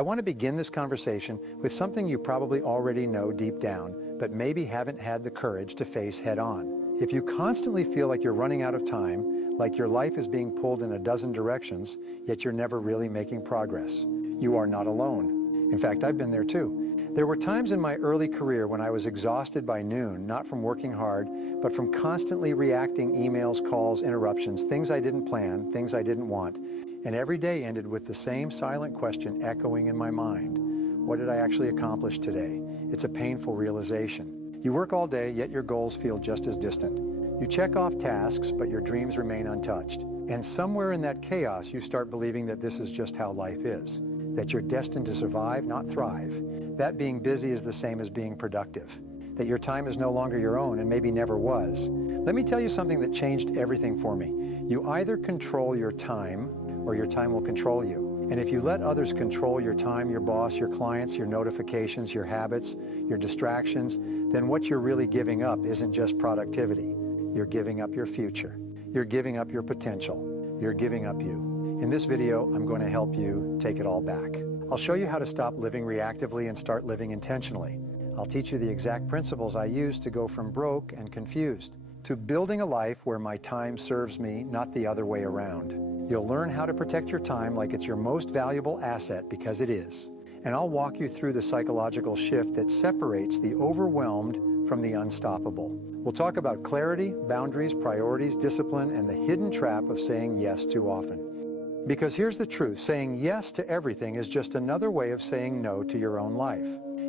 I want to begin this conversation with something you probably already know deep down, but maybe haven't had the courage to face head on. If you constantly feel like you're running out of time, like your life is being pulled in a dozen directions, yet you're never really making progress, you are not alone. In fact, I've been there too. There were times in my early career when I was exhausted by noon, not from working hard, but from constantly reacting emails, calls, interruptions, things I didn't plan, things I didn't want. And every day ended with the same silent question echoing in my mind. What did I actually accomplish today? It's a painful realization. You work all day, yet your goals feel just as distant. You check off tasks, but your dreams remain untouched. And somewhere in that chaos, you start believing that this is just how life is, that you're destined to survive, not thrive, that being busy is the same as being productive, that your time is no longer your own and maybe never was. Let me tell you something that changed everything for me. You either control your time or your time will control you. And if you let others control your time, your boss, your clients, your notifications, your habits, your distractions, then what you're really giving up isn't just productivity. You're giving up your future. You're giving up your potential. You're giving up you. In this video, I'm going to help you take it all back. I'll show you how to stop living reactively and start living intentionally. I'll teach you the exact principles I use to go from broke and confused to building a life where my time serves me, not the other way around. You'll learn how to protect your time like it's your most valuable asset, because it is. And I'll walk you through the psychological shift that separates the overwhelmed from the unstoppable. We'll talk about clarity, boundaries, priorities, discipline, and the hidden trap of saying yes too often. Because here's the truth, saying yes to everything is just another way of saying no to your own life.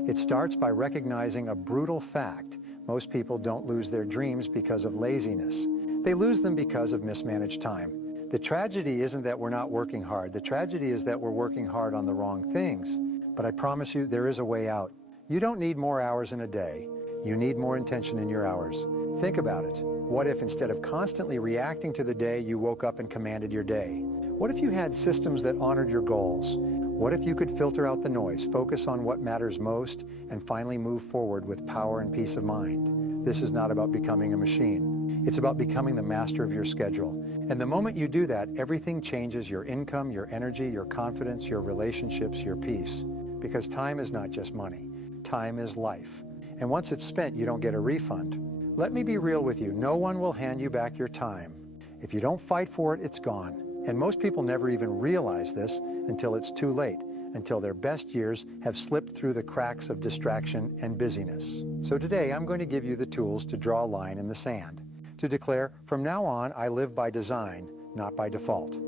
It starts by recognizing a brutal fact. Most people don't lose their dreams because of laziness. They lose them because of mismanaged time. The tragedy isn't that we're not working hard. The tragedy is that we're working hard on the wrong things. But I promise you, there is a way out. You don't need more hours in a day. You need more intention in your hours. Think about it. What if instead of constantly reacting to the day, you woke up and commanded your day? What if you had systems that honored your goals? What if you could filter out the noise, focus on what matters most, and finally move forward with power and peace of mind? This is not about becoming a machine. It's about becoming the master of your schedule. And the moment you do that, everything changes: your income, your energy, your confidence, your relationships, your peace. Because time is not just money. Time is life. And once it's spent, you don't get a refund. Let me be real with you. No one will hand you back your time. If you don't fight for it, it's gone. And most people never even realize this until it's too late, until their best years have slipped through the cracks of distraction and busyness. So today, I'm going to give you the tools to draw a line in the sand, to declare, from now on, I live by design, not by default.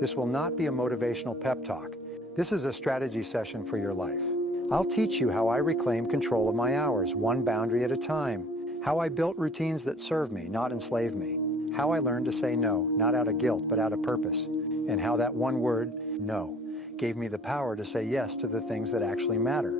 This will not be a motivational pep talk. This is a strategy session for your life. I'll teach you how I reclaim control of my hours, one boundary at a time, how I built routines that serve me, not enslave me, how I learned to say no, not out of guilt, but out of purpose, and how that one word, no, gave me the power to say yes to the things that actually matter.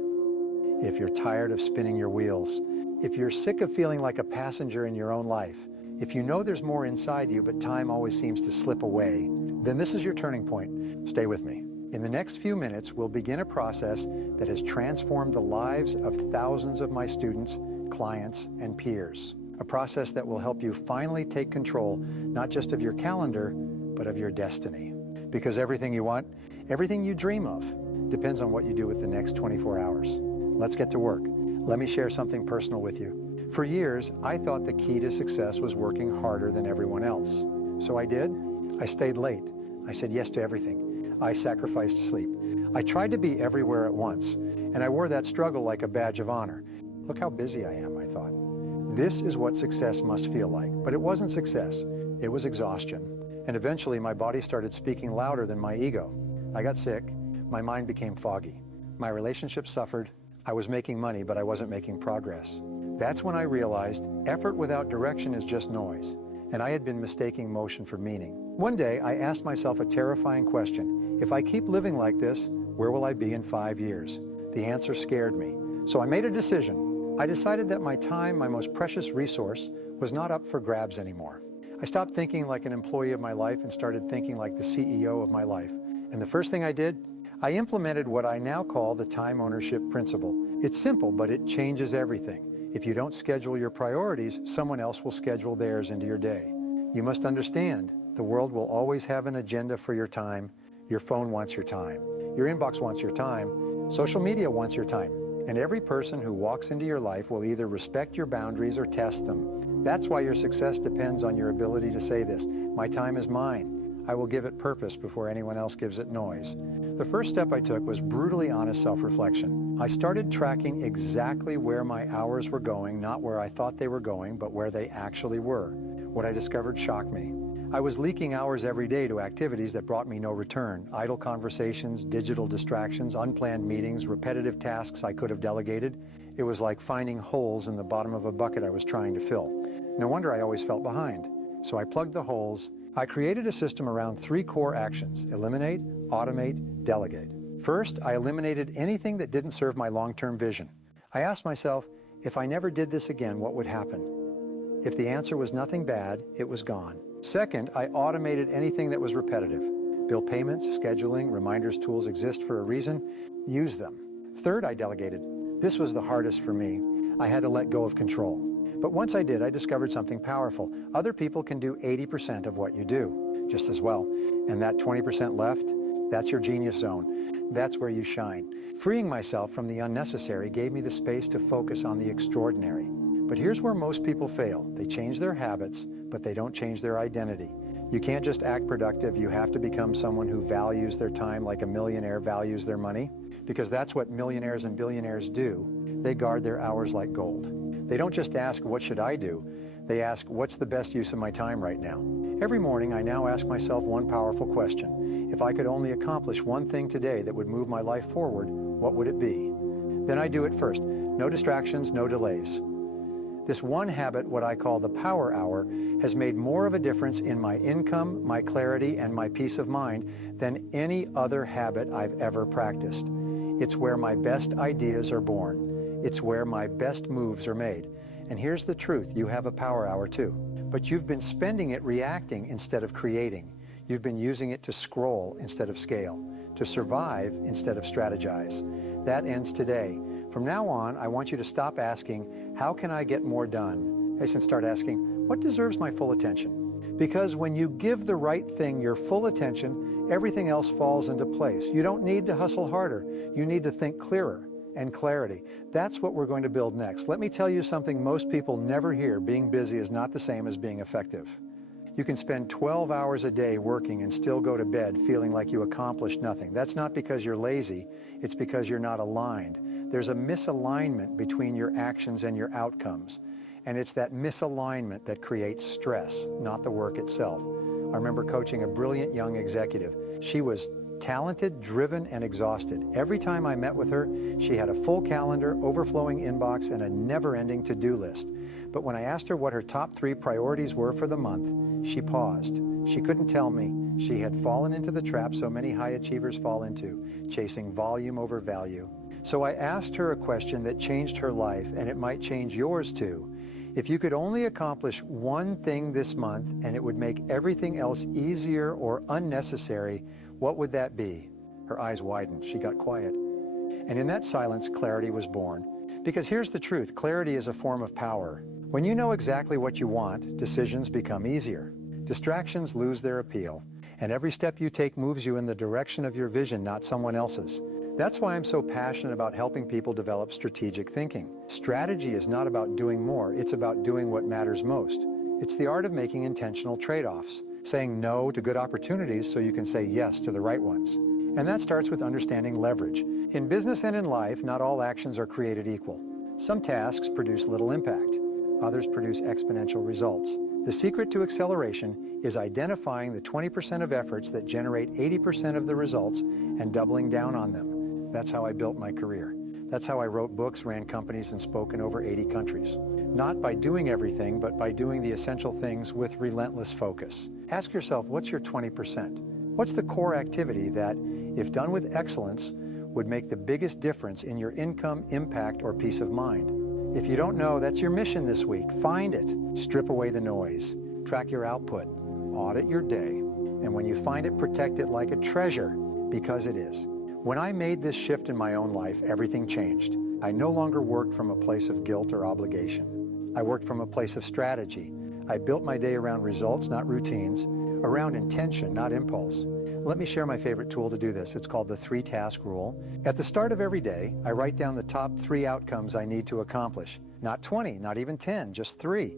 If you're tired of spinning your wheels, if you're sick of feeling like a passenger in your own life, if you know there's more inside you but time always seems to slip away, then this is your turning point. Stay with me. In the next few minutes, we'll begin a process that has transformed the lives of thousands of my students, clients, and peers. A process that will help you finally take control, not just of your calendar, but of your destiny. Because everything you want, everything you dream of, depends on what you do with the next 24 hours. Let's get to work. Let me share something personal with you. For years, I thought the key to success was working harder than everyone else. So I did. I stayed late. I said yes to everything. I sacrificed sleep. I tried to be everywhere at once, and I wore that struggle like a badge of honor. Look how busy I am, I thought. This is what success must feel like. But it wasn't success. It was exhaustion. And eventually, my body started speaking louder than my ego. I got sick. My mind became foggy. My relationships suffered. I was making money, but I wasn't making progress. That's when I realized effort without direction is just noise, and I had been mistaking motion for meaning. One day, I asked myself a terrifying question. If I keep living like this, where will I be in 5 years? The answer scared me. So I made a decision. I decided that my time, my most precious resource, was not up for grabs anymore. I stopped thinking like an employee of my life and started thinking like the CEO of my life. And the first thing I did, I implemented what I now call the time ownership principle. It's simple, but it changes everything. If you don't schedule your priorities, someone else will schedule theirs into your day. You must understand, the world will always have an agenda for your time. Your phone wants your time. Your inbox wants your time. Social media wants your time, and every person who walks into your life will either respect your boundaries or test them. That's why your success depends on your ability to say this: my time is mine. I will give it purpose before anyone else gives it noise. The first step I took was brutally honest self-reflection. I started tracking exactly where my hours were going, not where I thought they were going, but where they actually were. What I discovered shocked me. I was leaking hours every day to activities that brought me no return: idle conversations, digital distractions, unplanned meetings, repetitive tasks I could have delegated. It was like finding holes in the bottom of a bucket I was trying to fill. No wonder I always felt behind. So I plugged the holes. I created a system around 3 core actions: eliminate, automate, delegate. First, I eliminated anything that didn't serve my long-term vision. I asked myself, if I never did this again, what would happen? If the answer was nothing bad, it was gone. Second, I automated anything that was repetitive. Bill payments, scheduling, reminders tools exist for a reason. Use them. Third, I delegated. This was the hardest for me. I had to let go of control. But once I did, I discovered something powerful. Other people can do 80% of what you do, just as well. And that 20% left, that's your genius zone. That's where you shine. Freeing myself from the unnecessary gave me the space to focus on the extraordinary. But here's where most people fail. They change their habits, but they don't change their identity. You can't just act productive. You have to become someone who values their time like a millionaire values their money, because that's what millionaires and billionaires do. They guard their hours like gold. They don't just ask, what should I do? They ask, what's the best use of my time right now? Every morning, I now ask myself one powerful question. If I could only accomplish one thing today that would move my life forward, what would it be? Then I do it first. No distractions, no delays. This one habit, what I call the power hour, has made more of a difference in my income, my clarity, and my peace of mind than any other habit I've ever practiced. It's where my best ideas are born. It's where my best moves are made. And here's the truth, you have a power hour too. But you've been spending it reacting instead of creating. You've been using it to scroll instead of scale, to survive instead of strategize. That ends today. From now on, I want you to stop asking, how can I get more done? And start asking, what deserves my full attention? Because when you give the right thing your full attention, everything else falls into place. You don't need to hustle harder. You need to think clearer. And clarity. That's what we're going to build next. Let me tell you something most people never hear. Being busy is not the same as being effective. You can spend 12 hours a day working and still go to bed feeling like you accomplished nothing. That's not because you're lazy. It's because you're not aligned. There's a misalignment between your actions and your outcomes. And it's that misalignment that creates stress, not the work itself. I remember coaching a brilliant young executive. She was talented, driven, and exhausted. Every time I met with her, she had a full calendar, overflowing inbox, and a never-ending to-do list. But when I asked her what her top 3 priorities were for the month, she paused. She couldn't tell me. She had fallen into the trap so many high achievers fall into, chasing volume over value. So I asked her a question that changed her life, and it might change yours too. If you could only accomplish one thing this month and it would make everything else easier or unnecessary, what would that be? Her eyes widened. She got quiet. And in that silence, clarity was born. Because here's the truth. Clarity is a form of power. When you know exactly what you want, decisions become easier. Distractions lose their appeal. And every step you take moves you in the direction of your vision, not someone else's. That's why I'm so passionate about helping people develop strategic thinking. Strategy is not about doing more. It's about doing what matters most. It's the art of making intentional trade-offs. Saying no to good opportunities so you can say yes to the right ones. And that starts with understanding leverage. In business and in life, not all actions are created equal. Some tasks produce little impact. Others produce exponential results. The secret to acceleration is identifying the 20% of efforts that generate 80% of the results and doubling down on them. That's how I built my career. That's how I wrote books, ran companies, and spoke in over 80 countries. Not by doing everything, but by doing the essential things with relentless focus. Ask yourself, what's your 20%? What's the core activity that, if done with excellence, would make the biggest difference in your income, impact, or peace of mind? If you don't know, that's your mission this week. Find it. Strip away the noise. Track your output. Audit your day. And when you find it, protect it like a treasure, because it is. When I made this shift in my own life, everything changed. I no longer worked from a place of guilt or obligation. I worked from a place of strategy. I built my day around results, not routines. around intention, not impulse. Let me share my favorite tool to do this. It's called the 3-task rule. At the start of every day, I write down the top 3 outcomes I need to accomplish. Not 20, not even 10, just 3.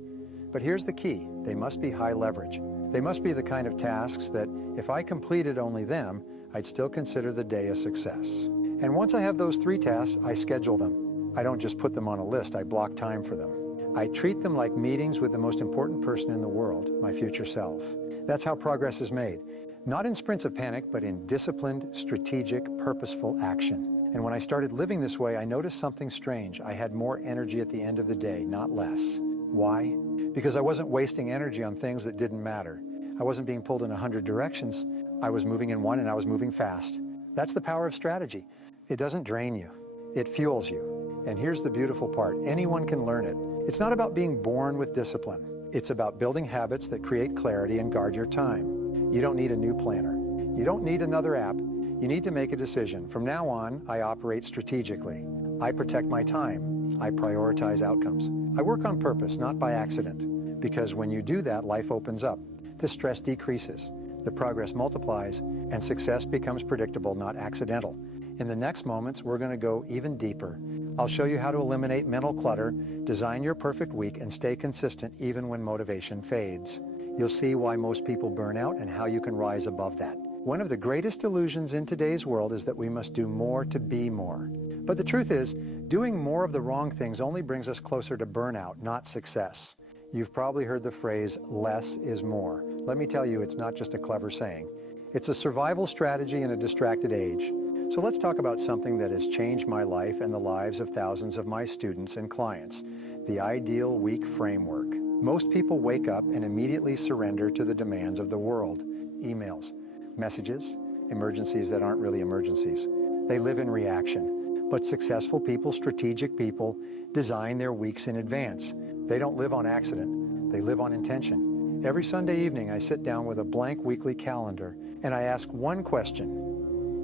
But here's the key. They must be high leverage. They must be the kind of tasks that if I completed only them, I'd still consider the day a success. And once I have those 3 tasks, I schedule them. I don't just put them on a list, I block time for them. I treat them like meetings with the most important person in the world, my future self. That's how progress is made. Not in sprints of panic, but in disciplined, strategic, purposeful action. And when I started living this way, I noticed something strange. I had more energy at the end of the day, not less. Why? Because I wasn't wasting energy on things that didn't matter. I wasn't being pulled in 100 directions. I was moving in one, and I was moving fast. That's the power of strategy. It doesn't drain you. It fuels you. And here's the beautiful part. Anyone can learn it. It's not about being born with discipline. It's about building habits that create clarity and guard your time. You don't need a new planner. You don't need another app. You need to make a decision. From now on, I operate strategically. I protect my time. I prioritize outcomes. I work on purpose, not by accident. Because when you do that, life opens up. The stress decreases. The progress multiplies. And success becomes predictable, not accidental. In the next moments, we're going to go even deeper. I'll show you how to eliminate mental clutter, design your perfect week, and stay consistent even when motivation fades. You'll see why most people burn out and how you can rise above that. One of the greatest illusions in today's world is that we must do more to be more. But the truth is, doing more of the wrong things only brings us closer to burnout, not success. You've probably heard the phrase, less is more. Let me tell you, it's not just a clever saying. It's a survival strategy in a distracted age. So let's talk about something that has changed my life and the lives of thousands of my students and clients, the ideal week framework. Most people wake up and immediately surrender to the demands of the world. Emails, messages, emergencies that aren't really emergencies. They live in reaction. But successful people, strategic people, design their weeks in advance. They don't live on accident. They live on intention. Every Sunday evening, I sit down with a blank weekly calendar and I ask one question.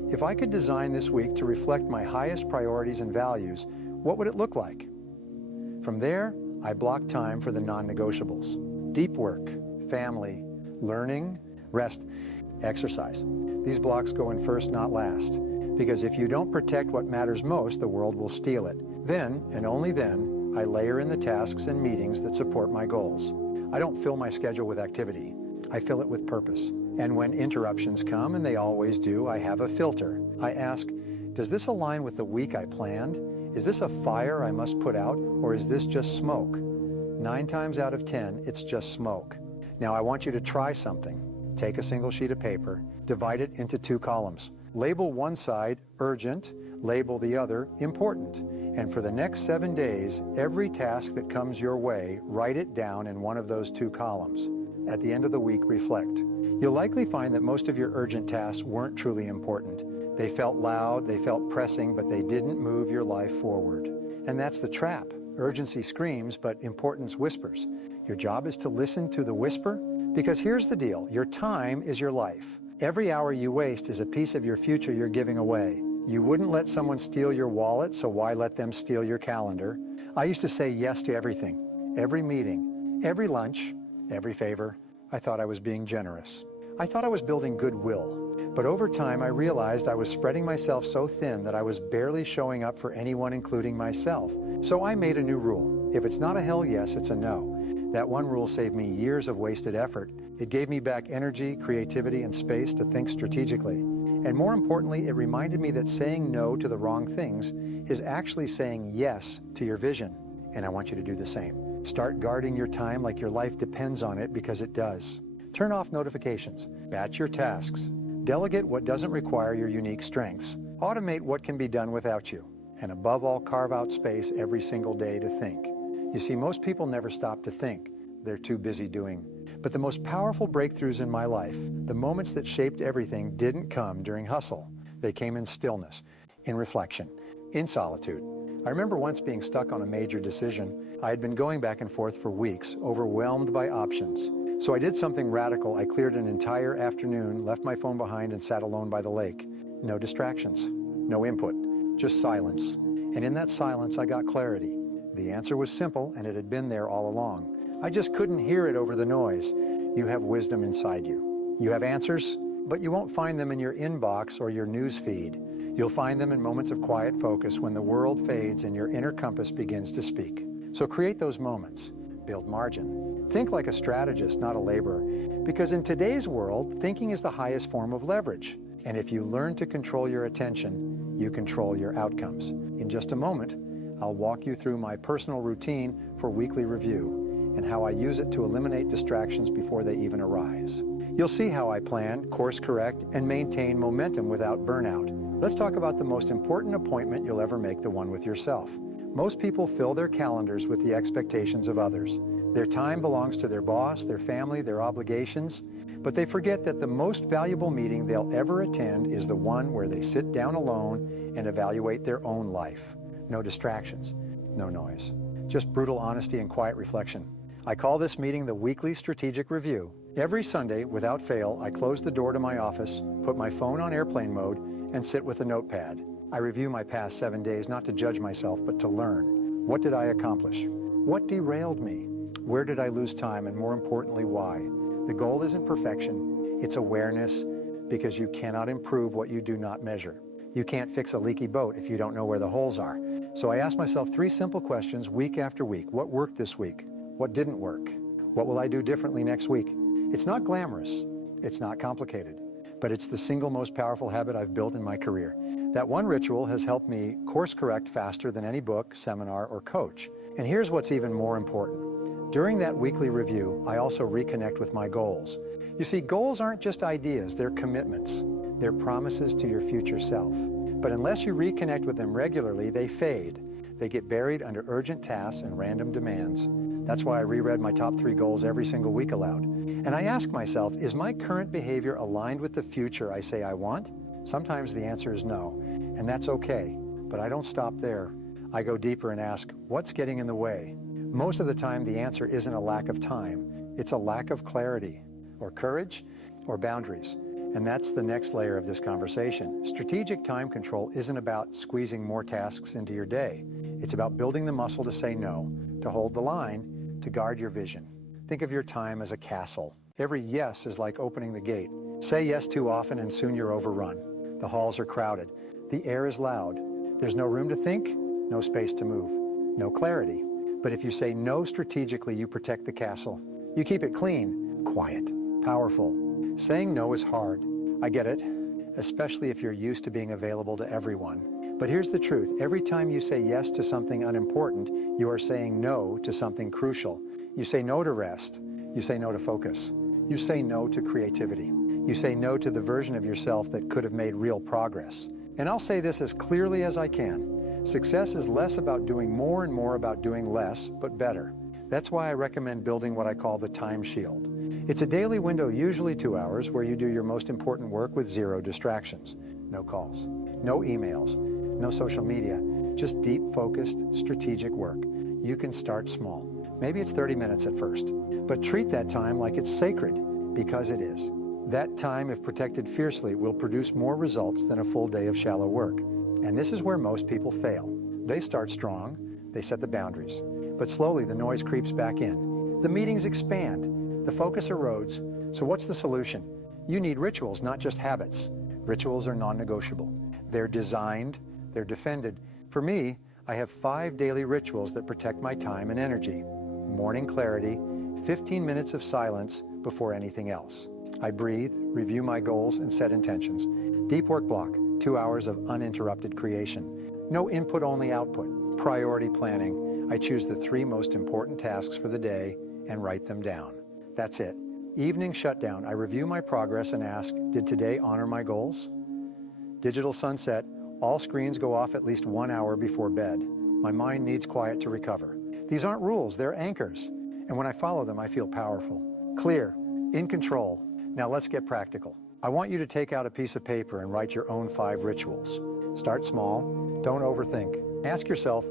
If I could design this week to reflect my highest priorities and values, what would it look like? From there, I block time for the non-negotiables. Deep work, family, learning, rest, exercise. These blocks go in first, not last. Because if you don't protect what matters most, the world will steal it. Then, and only then, I layer in the tasks and meetings that support my goals. I don't fill my schedule with activity. I fill it with purpose. And when interruptions come, and they always do, I have a filter. I ask, does this align with the week I planned? Is this a fire I must put out, or is this just smoke? 9 times out of 10, it's just smoke. Now I want you to try something. Take a single sheet of paper, divide it into 2 columns. Label one side urgent, label the other important. And for the next 7 days, every task that comes your way, write it down in one of those 2 columns. At the end of the week, reflect. You'll likely find that most of your urgent tasks weren't truly important. They felt loud, they felt pressing, but they didn't move your life forward. And that's the trap. Urgency screams, but importance whispers. Your job is to listen to the whisper, because here's the deal. Your time is your life. Every hour you waste is a piece of your future you're giving away. You wouldn't let someone steal your wallet, so why let them steal your calendar? I used to say yes to everything, every meeting, every lunch, every favor. I thought I was being generous. I thought I was building goodwill. But over time, I realized I was spreading myself so thin that I was barely showing up for anyone, including myself. So I made a new rule. If it's not a hell yes, it's a no. That one rule saved me years of wasted effort. It gave me back energy, creativity, and space to think strategically. And more importantly, it reminded me that saying no to the wrong things is actually saying yes to your vision. And I want you to do the same. Start guarding your time like your life depends on it, because it does. Turn off notifications. Batch your tasks. Delegate what doesn't require your unique strengths. Automate what can be done without you. And above all, carve out space every single day to think. You see, most people never stop to think. They're too busy doing. But the most powerful breakthroughs in my life, the moments that shaped everything, didn't come during hustle. They came in stillness, in reflection, in solitude. I remember once being stuck on a major decision. I had been going back and forth for weeks, overwhelmed by options. So I did something radical. I cleared an entire afternoon, left my phone behind, and sat alone by the lake. No distractions, no input, just silence. And in that silence, I got clarity. The answer was simple, and it had been there all along. I just couldn't hear it over the noise. You have wisdom inside you. You have answers, but you won't find them in your inbox or your news feed. You'll find them in moments of quiet focus when the world fades and your inner compass begins to speak. So create those moments. Build margin. Think like a strategist, not a laborer. Because in today's world, thinking is the highest form of leverage. And if you learn to control your attention, you control your outcomes. In just a moment, I'll walk you through my personal routine for weekly review and how I use it to eliminate distractions before they even arise. You'll see how I plan, course correct, and maintain momentum without burnout. Let's talk about the most important appointment you'll ever make, the one with yourself. Most people fill their calendars with the expectations of others. Their time belongs to their boss, their family, their obligations, but they forget that the most valuable meeting they'll ever attend is the one where they sit down alone and evaluate their own life. No distractions, no noise, just brutal honesty and quiet reflection. I call this meeting the Weekly Strategic Review. Every Sunday, without fail, I close the door to my office, put my phone on airplane mode, and sit with a notepad. I review my past 7 days, not to judge myself, but to learn. What did I accomplish? What derailed me? Where did I lose time? And more importantly, why? The goal isn't perfection, it's awareness, because you cannot improve what you do not measure. You can't fix a leaky boat if you don't know where the holes are. So I ask myself 3 simple questions week after week. What worked this week? What didn't work? What will I do differently next week? It's not glamorous, it's not complicated, but it's the single most powerful habit I've built in my career. That one ritual has helped me course correct faster than any book, seminar, or coach. And here's what's even more important. During that weekly review, I also reconnect with my goals. You see, goals aren't just ideas, they're commitments. They're promises to your future self. But unless you reconnect with them regularly, they fade. They get buried under urgent tasks and random demands. That's why I reread my top 3 goals every single week aloud. And I ask myself, is my current behavior aligned with the future I say I want? Sometimes the answer is no, and that's okay. But I don't stop there. I go deeper and ask, what's getting in the way? Most of the time, the answer isn't a lack of time. It's a lack of clarity, or courage, or boundaries. And that's the next layer of this conversation. Strategic time control isn't about squeezing more tasks into your day. It's about building the muscle to say no, to hold the line, to guard your vision. Think of your time as a castle. Every yes is like opening the gate. Say yes too often and soon you're overrun. The halls are crowded. The air is loud. There's no room to think, no space to move, no clarity. But if you say no strategically, you protect the castle. You keep it clean, quiet, powerful. Saying no is hard. I get it, especially if you're used to being available to everyone. But here's the truth. Every time you say yes to something unimportant, you are saying no to something crucial. You say no to rest. You say no to focus. You say no to creativity. You say no to the version of yourself that could have made real progress. And I'll say this as clearly as I can. Success is less about doing more and more about doing less, but better. That's why I recommend building what I call the time shield. It's a daily window, usually 2 hours, where you do your most important work with 0 distractions. No calls, no emails, no social media, just deep, focused, strategic work. You can start small. Maybe it's 30 minutes at first, but treat that time like it's sacred, because it is. That time, if protected fiercely, will produce more results than a full day of shallow work. And this is where most people fail. They start strong, they set the boundaries, but slowly the noise creeps back in. The meetings expand, the focus erodes. So what's the solution? You need rituals, not just habits. Rituals are non-negotiable. They're designed, they're defended. For me, I have 5 daily rituals that protect my time and energy. Morning clarity, 15 minutes of silence before anything else. I breathe, review my goals, and set intentions. Deep work block, 2 hours of uninterrupted creation. No input-only output. Priority planning. I choose the 3 most important tasks for the day and write them down. That's it. Evening shutdown. I review my progress and ask, did today honor my goals? Digital sunset. All screens go off at least 1 hour before bed. My mind needs quiet to recover. These aren't rules, they're anchors. And when I follow them, I feel powerful, clear, in control. Now let's get practical. I want you to take out a piece of paper and write your own 5 rituals. Start small, don't overthink. Ask yourself,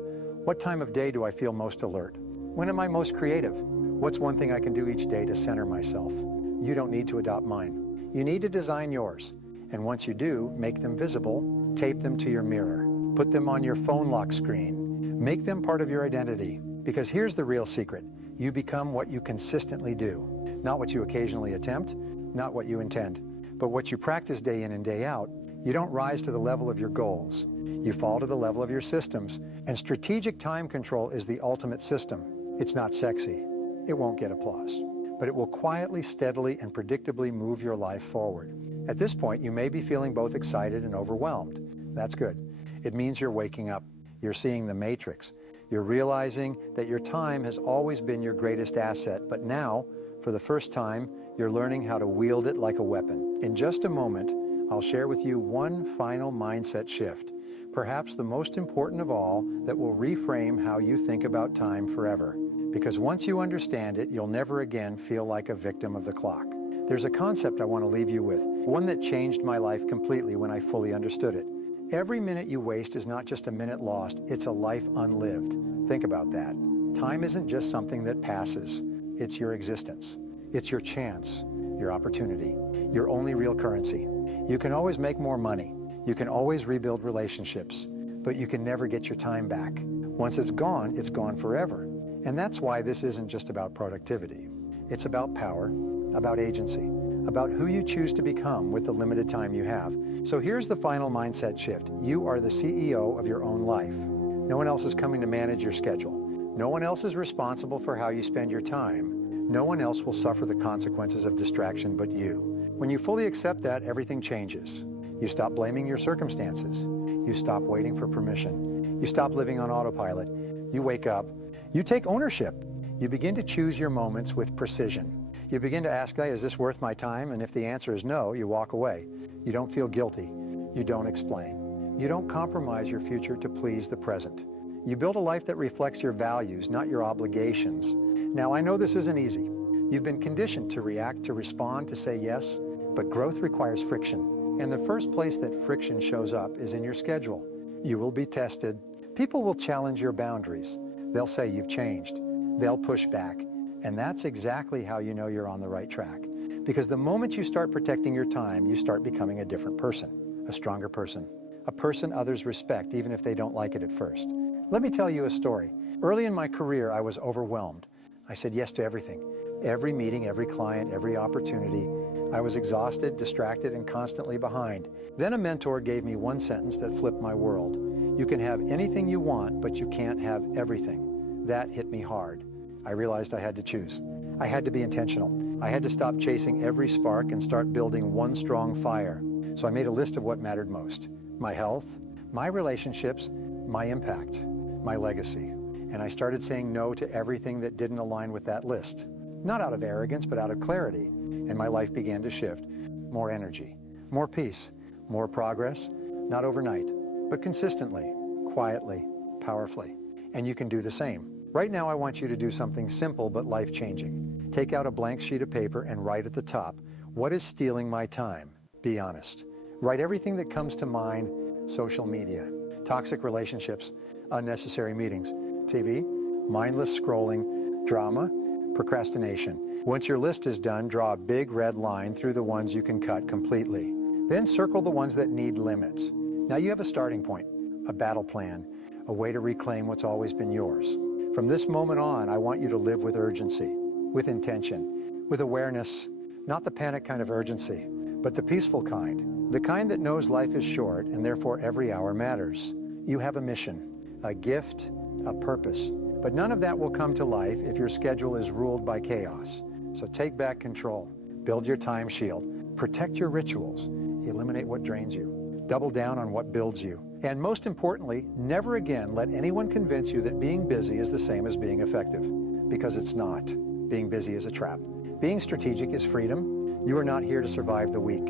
what time of day do I feel most alert? When am I most creative? What's one thing I can do each day to center myself? You don't need to adopt mine. You need to design yours. And once you do, make them visible, tape them to your mirror, put them on your phone lock screen, make them part of your identity. Because here's the real secret. You become what you consistently do, not what you occasionally attempt, not what you intend. But what you practice day in and day out, you don't rise to the level of your goals. You fall to the level of your systems. And strategic time control is the ultimate system. It's not sexy. It won't get applause. But it will quietly, steadily, and predictably move your life forward. At this point, you may be feeling both excited and overwhelmed. That's good. It means you're waking up. You're seeing the matrix. You're realizing that your time has always been your greatest asset, but now, for the first time, you're learning how to wield it like a weapon. In just a moment, I'll share with you one final mindset shift, perhaps the most important of all, that will reframe how you think about time forever. Because once you understand it, you'll never again feel like a victim of the clock. There's a concept I want to leave you with, one that changed my life completely when I fully understood it. Every minute you waste is not just a minute lost, it's a life unlived. Think about that. Time isn't just something that passes. It's your existence. It's your chance, your opportunity, your only real currency. You can always make more money. You can always rebuild relationships, but you can never get your time back. Once it's gone forever. And that's why this isn't just about productivity. It's about power, about agency, about who you choose to become with the limited time you have. So here's the final mindset shift. You are the CEO of your own life. No one else is coming to manage your schedule. No one else is responsible for how you spend your time. No one else will suffer the consequences of distraction but you. When you fully accept that, everything changes. You stop blaming your circumstances. You stop waiting for permission. You stop living on autopilot. You wake up. You take ownership. You begin to choose your moments with precision. You begin to ask, hey, is this worth my time? And if the answer is no, you walk away. You don't feel guilty. You don't explain. You don't compromise your future to please the present. You build a life that reflects your values, not your obligations. Now, I know this isn't easy. You've been conditioned to react, to respond, to say yes, but growth requires friction. And the first place that friction shows up is in your schedule. You will be tested. People will challenge your boundaries. They'll say you've changed. They'll push back. And that's exactly how you know you're on the right track. Because the moment you start protecting your time, you start becoming a different person, a stronger person, a person others respect, even if they don't like it at first. Let me tell you a story. Early in my career, I was overwhelmed. I said yes to everything. Every meeting, every client, every opportunity. I was exhausted, distracted, and constantly behind. Then a mentor gave me one sentence that flipped my world. You can have anything you want, but you can't have everything. That hit me hard. I realized I had to choose. I had to be intentional. I had to stop chasing every spark and start building one strong fire. So I made a list of what mattered most. My health, my relationships, my impact, my legacy. And I started saying no to everything that didn't align with that list. Not out of arrogance, but out of clarity. And my life began to shift. More energy, more peace, more progress, not overnight, but consistently, quietly, powerfully. And you can do the same. Right now, I want you to do something simple but life-changing. Take out a blank sheet of paper and write at the top, what is stealing my time? Be honest. Write everything that comes to mind: social media, toxic relationships, unnecessary meetings, TV, mindless scrolling, drama, procrastination. Once your list is done, draw a big red line through the ones you can cut completely. Then circle the ones that need limits. Now you have a starting point, a battle plan, a way to reclaim what's always been yours. From this moment on, I want you to live with urgency, with intention, with awareness, not the panic kind of urgency, but the peaceful kind, the kind that knows life is short and therefore every hour matters. You have a mission, a gift, a purpose, but none of that will come to life if your schedule is ruled by chaos. So take back control, build your time shield, protect your rituals, eliminate what drains you, double down on what builds you. And most importantly, never again let anyone convince you that being busy is the same as being effective, because it's not. Being busy is a trap. Being strategic is freedom. You are not here to survive the week.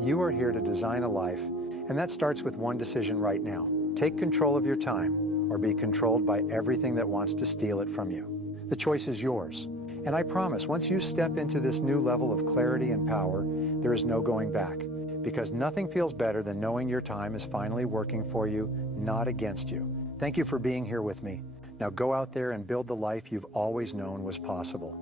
You are here to design a life, and that starts with one decision right now. Take control of your time, or be controlled by everything that wants to steal it from you. The choice is yours. And I promise, once you step into this new level of clarity and power, there is no going back. Because nothing feels better than knowing your time is finally working for you, not against you. Thank you for being here with me. Now go out there and build the life you've always known was possible.